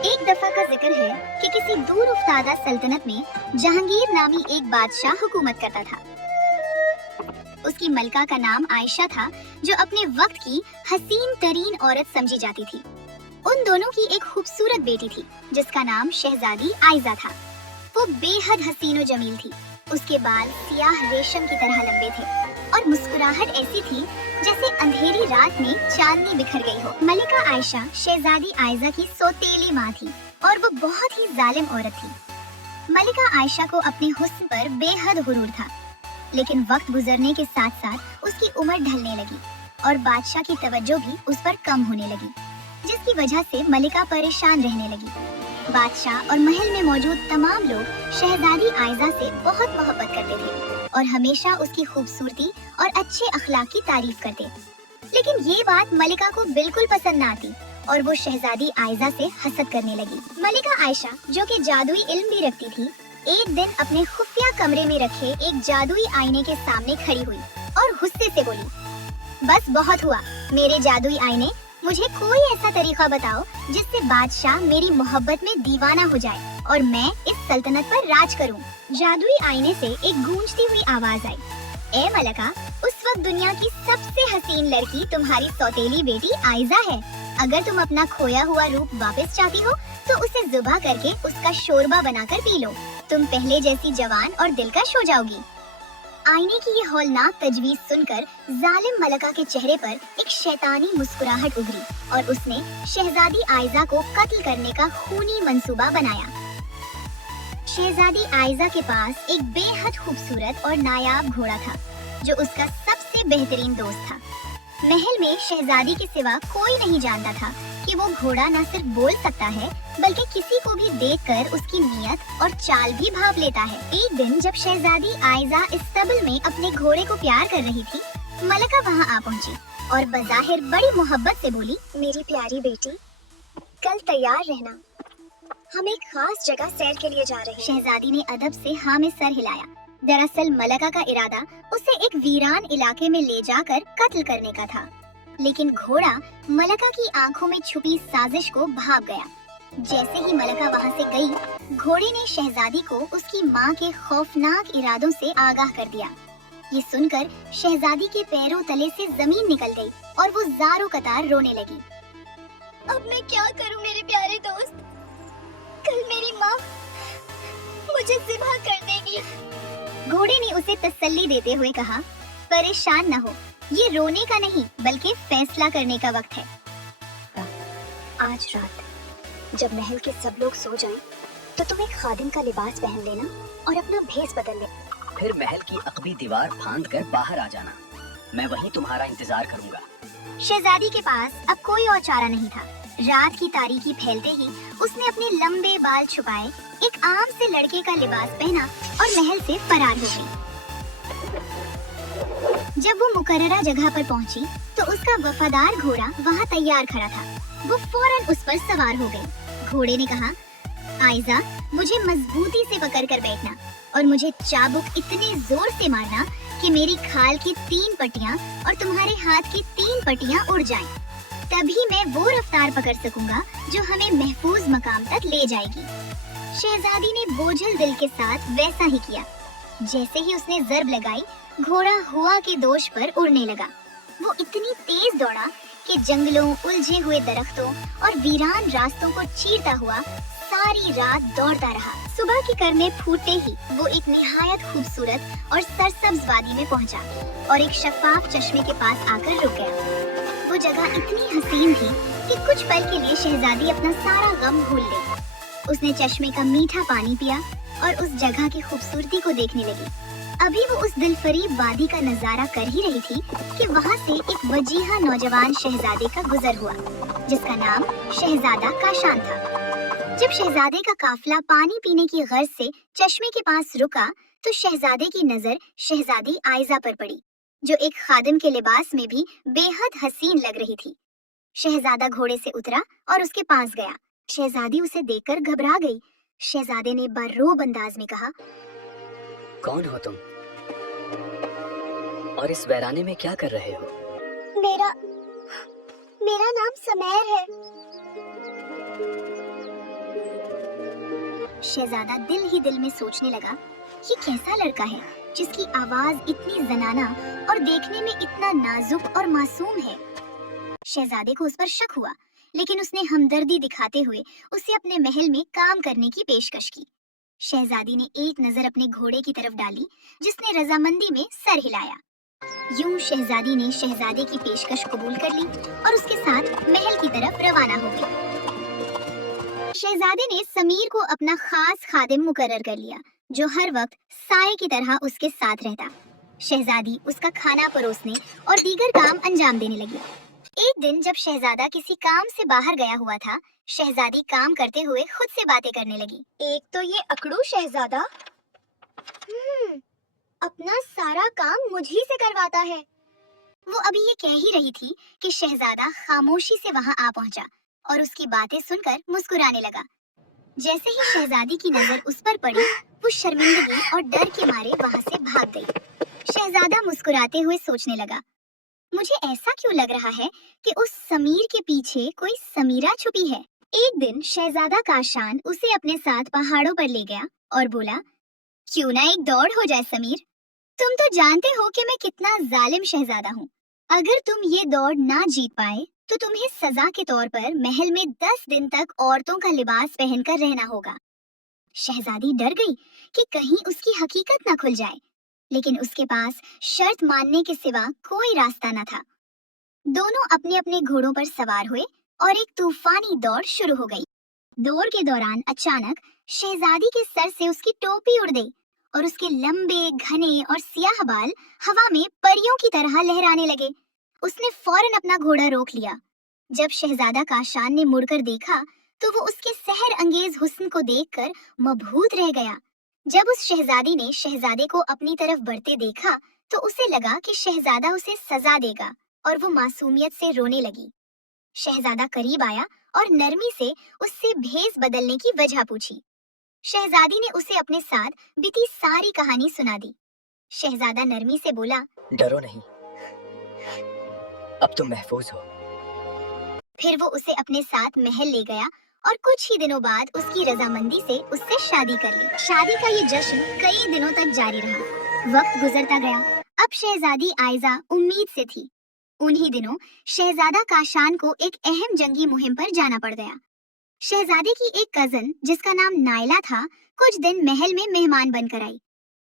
ایک دفعہ کا ذکر ہے کہ کسی دور افتادہ سلطنت میں جہانگیر نامی ایک بادشاہ حکومت کرتا تھا۔ اس کی ملکہ کا نام عائشہ تھا، جو اپنے وقت کی حسین ترین عورت سمجھی جاتی تھی۔ ان دونوں کی ایک خوبصورت بیٹی تھی جس کا نام شہزادی آئزہ تھا۔ وہ بے حد حسین و جمیل تھی۔ اس کے بال سیاہ ریشم کی طرح لمبے تھے اور مسکراہٹ ایسی تھی جیسے اندھیری رات میں چاندنی بکھر گئی ہو۔ ملکہ عائشہ شہزادی آئزہ کی سوتیلی ماں تھی اور وہ بہت ہی ظالم عورت تھی۔ ملکہ عائشہ کو اپنے حسن پر بے حد غرور تھا، لیکن وقت گزرنے کے ساتھ ساتھ اس کی عمر ڈھلنے لگی اور بادشاہ کی توجہ بھی اس پر کم ہونے لگی، جس کی وجہ سے ملکہ پریشان رہنے لگی۔ بادشاہ اور محل میں موجود تمام لوگ شہزادی آئزہ سے بہت محبت کرتے تھے اور ہمیشہ اس کی خوبصورتی اور اچھے اخلاق کی تعریف کرتے، لیکن یہ بات ملکہ کو بالکل پسند نہ آتی اور وہ شہزادی آئزہ سے حسد کرنے لگی۔ ملکہ عائشہ، جو کہ جادوئی علم بھی رکھتی تھی، ایک دن اپنے خفیہ کمرے میں رکھے ایک جادوئی آئینے کے سامنے کھڑی ہوئی اور غصے سے بولی، بس بہت ہوا میرے جادوئی آئینے، مجھے کوئی ایسا طریقہ بتاؤ جس سے بادشاہ میری محبت میں دیوانہ ہو جائے اور میں اس سلطنت پر راج کروں۔ جادوئی آئینے سے ایک گونجتی ہوئی آواز آئی، اے ملکہ، اس وقت دنیا کی سب سے حسین لڑکی تمہاری سوتیلی بیٹی آئزہ ہے۔ اگر تم اپنا کھویا ہوا روپ واپس چاہتی ہو تو اسے ذبح کر کے اس کا شوربہ بنا کر پی لو، تم پہلے جیسی جوان اور دلکش ہو جاؤ گی۔ آئینے کی یہ ہولناک تجویز سن کر ظالم ملکہ کے چہرے پر ایک شیطانی مسکراہٹ ابھری اور اس نے شہزادی آئزہ کو قتل کرنے کا خونی منصوبہ بنایا۔ شہزادی آئزہ کے پاس ایک بے حد خوبصورت اور نایاب گھوڑا تھا جو اس کا سب سے بہترین دوست تھا۔ محل میں شہزادی کے سوا کوئی نہیں جانتا تھا کہ وہ گھوڑا نہ صرف بول سکتا ہے بلکہ کسی کو بھی دیکھ کر اس کی نیت اور چال بھی بھاپ لیتا ہے۔ ایک دن جب شہزادی آئزہ استبل میں اپنے گھوڑے کو پیار کر رہی تھی، ملکہ وہاں آ پہنچی اور بظاہر بڑی محبت سے بولی، میری پیاری بیٹی، کل تیار رہنا، ہم ایک خاص جگہ سیر کے لیے جا رہے ہیں۔ شہزادی نے ادب سے ہاں میں سر ہلایا۔ دراصل ملکہ کا ارادہ اسے ایک ویران علاقے میں لے جا کر قتل کرنے کا تھا، لیکن گھوڑا ملکہ کی آنکھوں میں چھپی سازش کو بھاپ گیا۔ جیسے ہی ملکہ وہاں سے گئی، گھوڑے نے شہزادی کو اس کی ماں کے خوفناک ارادوں سے آگاہ کر دیا۔ یہ سن کر شہزادی کے پیروں تلے سے زمین نکل گئی اور وہ زاروں قطار رونے لگی۔ اب میں کیا کروں میرے پیارے دوست؟ کل میری ماں مجھے ذبح کر دے گی۔ گھوڑے نے اسے تسلی دیتے ہوئے کہا، پریشان نہ ہو، یہ رونے کا نہیں بلکہ فیصلہ کرنے کا وقت ہے۔ آج رات جب محل کے سب لوگ سو جائیں تو تم ایک خادم کا لباس پہن لینا اور اپنا بھیس بدل لے، پھر محل کی عقبی دیوار پھاند کر باہر آ جانا، میں وہیں تمہارا انتظار کروں گا۔ شہزادی کے پاس اب کوئی اور چارہ نہیں تھا۔ رات کی تاریکی پھیلتے ہی اس نے اپنے لمبے بال چھپائے، ایک عام سے لڑکے کا لباس پہنا اور محل سے فرار ہو گئی۔ جب وہ مقررہ جگہ پر پہنچی تو اس کا وفادار گھوڑا وہاں تیار کھڑا تھا۔ وہ فوراً اس پر سوار ہو گئی۔ گھوڑے نے کہا، آئزہ، مجھے مضبوطی سے پکڑ کر بیٹھنا اور مجھے چابک اتنے زور سے مارنا کہ میری کھال کی 3 پٹیاں اور تمہارے ہاتھ کی 3 پٹیاں اڑ جائیں، تبھی میں وہ رفتار پکڑ سکوں گا جو ہمیں محفوظ مقام تک لے جائے گی۔ شہزادی نے بوجھل دل کے ساتھ ویسا ہی کیا۔ جیسے ہی اس نے ضرب لگائی، گھوڑا ہوا کے دوش پر اڑنے لگا۔ وہ اتنی تیز دوڑا کہ جنگلوں، الجھے ہوئے درختوں اور ویران راستوں کو چیرتا ہوا ساری رات دوڑتا رہا۔ صبح کی کرنیں پھوٹتے ہی وہ ایک نہایت خوبصورت اور سرسبز وادی میں پہنچا اور ایک شفاف چشمے کے پاس آ کر رک گیا۔ وہ جگہ اتنی حسین تھی کہ کچھ پل کے لیے شہزادی اپنا سارا غم بھول گئی۔ اس نے چشمے کا میٹھا پانی پیا اور اس جگہ کی خوبصورتی کو دیکھنے لگی۔ ابھی وہ اس دل فریب وادی کا نظارہ کر ہی رہی تھی کہ وہاں سے ایک وجیحہ نوجوان شہزادے کا گزر ہوا جس کا نام شہزادہ کاشان تھا۔ جب شہزادے کا قافلہ پانی پینے کی غرض سے چشمے کے پاس رکا تو شہزادے کی نظر شہزادی آئزہ پر پڑی، جو ایک خادم کے لباس میں بھی بے حد حسین لگ رہی تھی۔ شہزادہ گھوڑے سے اترا اور اس کے پاس گیا۔ شہزادی اسے دیکھ کر گھبرا گئی۔ شہزادے نے باروب انداز میں کہا، کون ہو تم اور اس ویرانے میں کیا کر رہے ہو؟ میرا نام سمیر ہے۔ शहजादा दिल ही दिल में सोचने लगा, ये कैसा लड़का है जिसकी आवाज इतनी जनाना और देखने में इतना नाजुक और मासूम है। शहजादे को उस पर शक हुआ, लेकिन उसने हमदर्दी दिखाते हुए उसे अपने महल में काम करने की पेशकश की। शहजादी ने एक नजर अपने घोड़े की तरफ डाली, जिसने रजामंदी में सर हिलाया। यूं शहजादी ने शहजादे की पेशकश कबूल कर ली और उसके साथ महल की तरफ रवाना हो गई। शहजादे ने समीर को अपना खास खादिम मुकर्रर कर लिया, जो हर वक्त साए की तरह उसके साथ रहता। शहजादी उसका खाना परोसने और दीगर काम अंजाम देने लगी। एक दिन जब शहजादा किसी काम से बाहर गया हुआ था, शहजादी काम करते हुए खुद से बातें करने लगी। एक तो ये अकड़ू शहजादा अपना सारा काम मुझी से करवाता है। वो अभी ये कह ही रही थी कि शहजादा खामोशी से वहां आ पहुंचा और उसकी बातें सुनकर मुस्कुराने लगा। जैसे ही शहजादी की नजर उस पर पड़ी, वो शर्मिंदगी और डर के मारे वहां से भाग गई। शहजादा मुस्कुराते हुए सोचने लगा, मुझे ऐसा क्यों लग रहा है कि उस समीर के पीछे कोई समीरा छुपी है। एक दिन शहजादा काशान उसे अपने साथ पहाड़ों पर ले गया और बोला, क्यों ना एक दौड़ हो जाए समीर। तुम तो जानते हो कि मैं कितना जालिम शहजादा हूँ। अगर तुम ये दौड़ ना जीत पाए तो तुम्हें सजा के तौर पर महल में 10 दिन तक औरतों का लिबास पहनकर रहना होगा। शहजादी डर गई कि कहीं उसकी हकीकत ना खुल जाए, लेकिन उसके पास शर्त मानने के सिवा कोई रास्ता न था। दोनों अपने अपने घोड़ों पर सवार हुए और एक तूफानी दौड़ शुरू हो गई। दौड़ के दौरान अचानक शहजादी के सर से उसकी टोपी उड़ गई और उसके लंबे, घने और सियाह बाल हवा में परियों की तरह लहराने लगे। उसने फौरन अपना घोड़ा रोक लिया। जब शहजादा काशान ने मुड़कर देखा तो वो उसके सहर अंगेज हुस्न को देखकर मबहूत रह गया। जब उस शहजादी ने शहजादे को अपनी तरफ बढ़ते देखा तो उसे लगा कि शहजादा उसे सजा देगा और वो मासूमियत से रोने लगी। शहजादा करीब आया और नरमी से उससे भेस बदलने की वजह पूछी। शहजादी ने उसे अपने साथ बीती सारी कहानी सुना दी। शहजादा नरमी से बोला, डरो नहीं, अब तुम महफूज हो। फिर वो उसे अपने साथ महल ले गया और कुछ ही दिनों बाद उसकी रजामंदी से उससे शादी कर ली। शादी का ये जश्न कई दिनों तक जारी रहा। वक्त गुजरता गया। अब शहजादी आयजा उम्मीद से थी। उन्हीं दिनों शहजादा काशान को एक अहम जंगी मुहिम पर जाना पड़ गया। शहजादे की एक कजन जिसका नाम नायला था, कुछ दिन महल में मेहमान बनकर आई।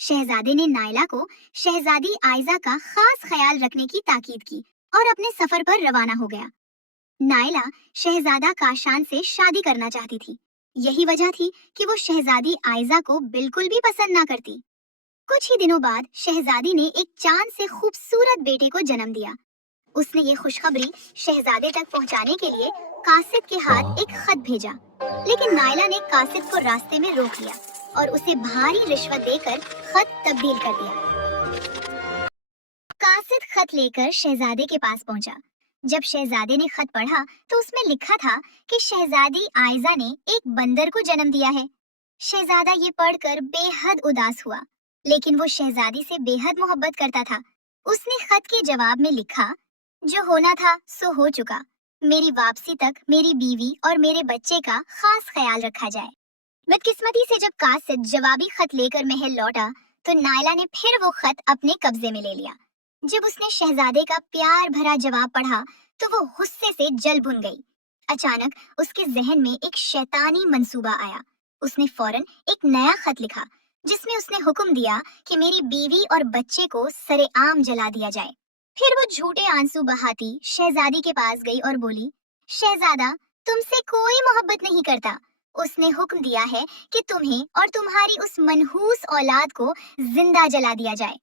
शहजादे ने नायला को शहजादी आयजा का खास ख्याल रखने की ताकीद की और अपने सफर पर रवाना हो गया। नायला शहजादा काशान से शादी करना चाहती थी। यही वजह थी कि वो शहजादी आयजा को बिल्कुल भी पसंद ना करती। कुछ ही दिनों बाद शहजादी ने एक चांद से खूबसूरत बेटे को जन्म दिया। उसने ये खुशखबरी शहजादे तक पहुंचाने के लिए कासिद के हाथ एक खत भेजा, लेकिन नायला ने कासिद को रास्ते में रोक लिया और उसे भारी रिश्वत देकर खत तब्दील कर दिया। कासिद खत लेकर शहजादे के पास पहुंचा। जब शहजादे ने खत पढ़ा तो उसमें लिखा था कि शहजादी आयजा ने एक बंदर को जन्म दिया है। शहजादा ये पढ़कर बेहद उदास हुआ, लेकिन वो शहजादी से बेहद मोहब्बत करता था। उसने खत के जवाब में लिखा, जो होना था सो हो चुका। मेरी वापसी तक मेरी बीवी और मेरे बच्चे का खास ख्याल रखा जाए। बदकिस्मती से जब कासिद जवाबी खत लेकर महल लौटा तो नायला ने फिर वो खत अपने कब्जे में ले लिया। जब उसने शहजादे का प्यार भरा जवाब पढ़ा तो वो गुस्से से जल भुन गई। अचानक उसके जहन में एक शैतानी मंसूबा आया। उसने फौरन एक नया खत लिखा जिसमें उसने हुक्म दिया कि मेरी बीवी और बच्चे को सरेआम जला दिया जाए। फिर वो झूठे आंसू बहाती शहजादी के पास गई और बोली, शहजादा तुमसे कोई मोहब्बत नहीं करता। उसने हुक्म दिया है कि तुम्हें और तुम्हारी उस मनहूस औलाद को जिंदा जला दिया जाए।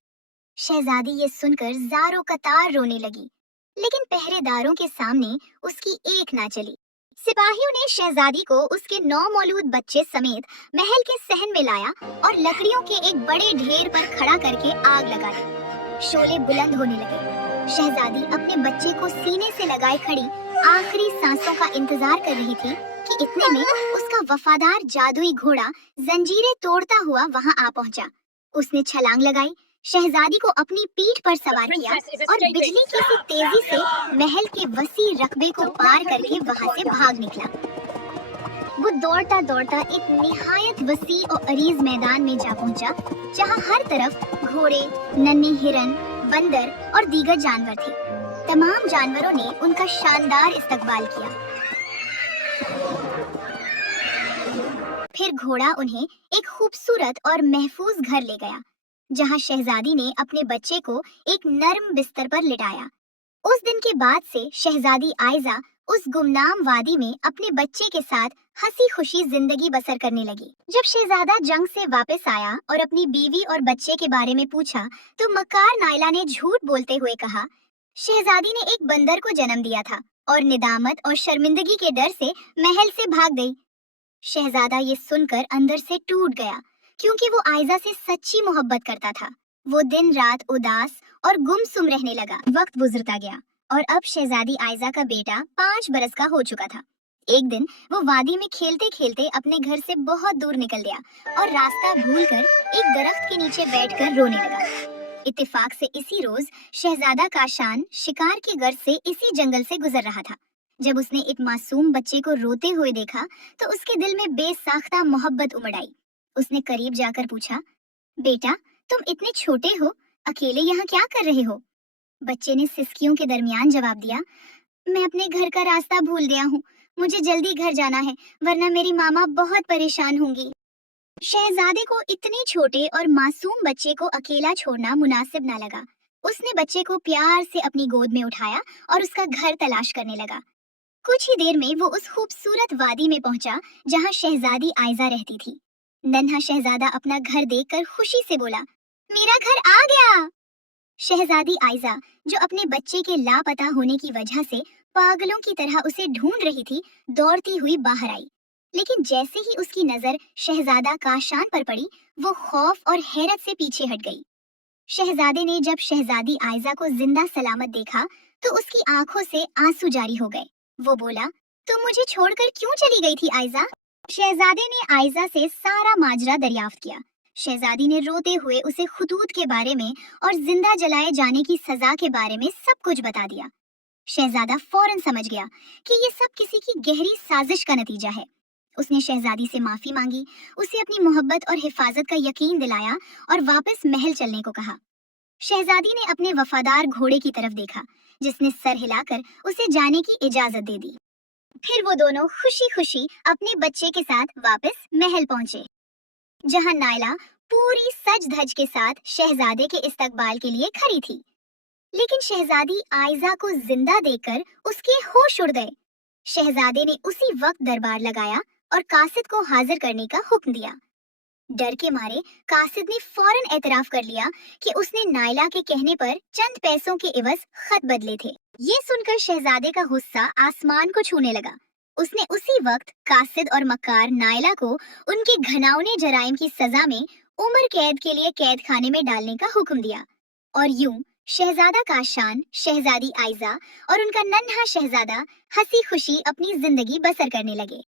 शहजादी ये सुनकर ज़ारो कतार रोने लगी, लेकिन पहरेदारों के सामने उसकी एक ना चली। सिपाहियों ने शहजादी को उसके 9 मौलूद बच्चे समेत महल के सहन में लाया और लकड़ियों के एक बड़े ढेर पर खड़ा करके आग लगा दी। शोले बुलंद होने लगे। शहजादी अपने बच्चे को सीने से लगाए खड़ी आखिरी सांसों का इंतजार कर रही थी कि इतने में उसका वफादार जादुई घोड़ा जंजीरें तोड़ता हुआ वहां आ पहुंचा। उसने छलांग लगाई, शहजादी को अपनी पीठ पर सवार किया और बिजली की सी तेजी से महल के वसी रकबे को पार करके वहां से भाग निकला। वो दौड़ता दौड़ता एक निहायत वसी और अरीज मैदान में जा पहुंचा, जहां हर तरफ घोड़े, नन्हे हिरन, बंदर और दीगर जानवर थे। तमाम जानवरों ने उनका शानदार इस्तकबाल किया। फिर घोड़ा उन्हें एक खूबसूरत और महफूज घर ले गया, जहां शहजादी ने अपने बच्चे को एक नर्म बिस्तर पर लिटाया। उस दिन के बाद से शहजादी आयजा उस गुमनाम वादी में अपने बच्चे के साथ हंसी खुशी जिंदगी बसर करने लगी। जब शहजादा जंग से वापस आया और अपनी बीवी और बच्चे के बारे में पूछा, तो मक्कार नायला ने झूठ बोलते हुए कहा, शहजादी ने एक बंदर को जन्म दिया था और निदामत और शर्मिंदगी के डर से महल से भाग गई। शहजादा ये सुनकर अंदर से टूट गया, क्योंकि वो आयजा से सच्ची मोहब्बत करता था। वो दिन रात उदास और गुमसुम रहने लगा। वक्त गुजरता गया और अब शहजादी आयजा का बेटा 5 बरस का हो चुका था। एक दिन वो वादी में खेलते खेलते अपने घर से बहुत दूर निकल गया और रास्ता भूलकर एक दरख्त के नीचे बैठकर रोने लगा। इत्तेफाक से इसी रोज शहजादा काशान शिकार के गर्ज से इसी जंगल से गुजर रहा था। जब उसने एक मासूम बच्चे को रोते हुए देखा, तो उसके दिल में बेसाख्ता मोहब्बत उमड़ आई। उसने करीब जाकर पूछा, बेटा, तुम इतने छोटे हो, अकेले यहाँ क्या कर रहे हो? बच्चे ने सिसकियों के दरमियान जवाब दिया, मैं अपने घर का रास्ता भूल गया हूँ। मुझे जल्दी घर जाना है, वरना मेरी मामा बहुत परेशान होंगी। शहजादे को इतने छोटे और मासूम बच्चे को अकेला छोड़ना मुनासिब ना लगा। उसने बच्चे को प्यार से अपनी गोद में उठाया और उसका घर तलाश करने लगा। कुछ ही देर में वो उस खूबसूरत वादी में पहुंचा, जहां शहजादी आयजा रहती थी। नन्हा शहजादा अपना घर देखकर खुशी से बोला, मेरा घर आ गया। शहजादी आयजा, जो अपने बच्चे के लापता होने की वजह से पागलों की तरह उसे ढूंढ रही थी, दौड़ती हुई बाहर आई। लेकिन जैसे ही उसकी नजर शहजादा काशान पर पड़ी, वो खौफ और हैरत से पीछे हट गई। शहजादे ने जब शहजादी आयजा को जिंदा सलामत देखा, तो उसकी आंखों से आंसू जारी हो गए। वो बोला, तुम मुझे छोड़कर क्यों चली गई थी आयजा? शहजादे ने आयजा से सारा माजरा दरियाफ्त किया। शहजादी ने रोते हुए उसे खुतूत के बारे में और जिंदा जलाए जाने की सजा के बारे में सब कुछ बता दिया। शहजादा फौरन समझ गया कि ये सब किसी की गहरी साजिश का नतीजा है। उसने शहजादी से माफी मांगी, उसे अपनी मोहब्बत और हिफाजत का यकीन दिलाया और वापस महल चलने को कहा। शहजादी ने अपने वफादार घोड़े की तरफ देखा, जिसने सर हिलाकर उसे जाने की इजाजत दे दी। फिर वो दोनों खुशी खुशी अपने बच्चे के साथ वापस महल पहुंचे, जहां नायला पूरी सज धज के साथ शहजादे के इस्तकबाल के लिए खड़ी थी। लेकिन शहजादी आयजा को जिंदा देखकर उसके होश उड़ गए। शहजादे ने उसी वक्त दरबार लगाया और कासिद को हाजिर करने का हुक्म दिया। डर के मारे कासिद ने फौरन एतराफ कर लिया कि उसने नायला के कहने पर चंद पैसों के इवज खत बदले थे। ये सुनकर शहजादे का गुस्सा आसमान को छूने लगा। उसने उसी वक्त कासिद और मक्कार नायला को उनके घनाउने जराइम की सजा में उम्र कैद के लिए कैद खाने में डालने का हुक्म दिया। और यूं शहजादा काशान, शहजादी आयजा और उनका नन्हा शहजादा हंसी खुशी अपनी जिंदगी बसर करने लगे।